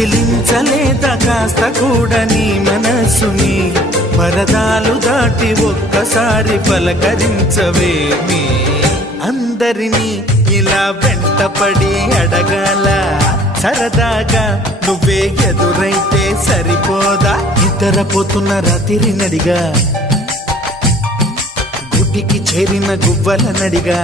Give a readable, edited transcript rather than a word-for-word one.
కదిలించలేద కాస్త కూడా నీ మనసుని పరదాలు దాటి ఒక్కసారి పలకరించవేమి అందరినీ ఇలా వెంటపడి అడగాల సరదాగా నువ్వే ఎదురైతే సరిపోదా నిద్రపోతున్న రాత్రి నడిగా గుడికి చేరిన గువ్వల నడిగా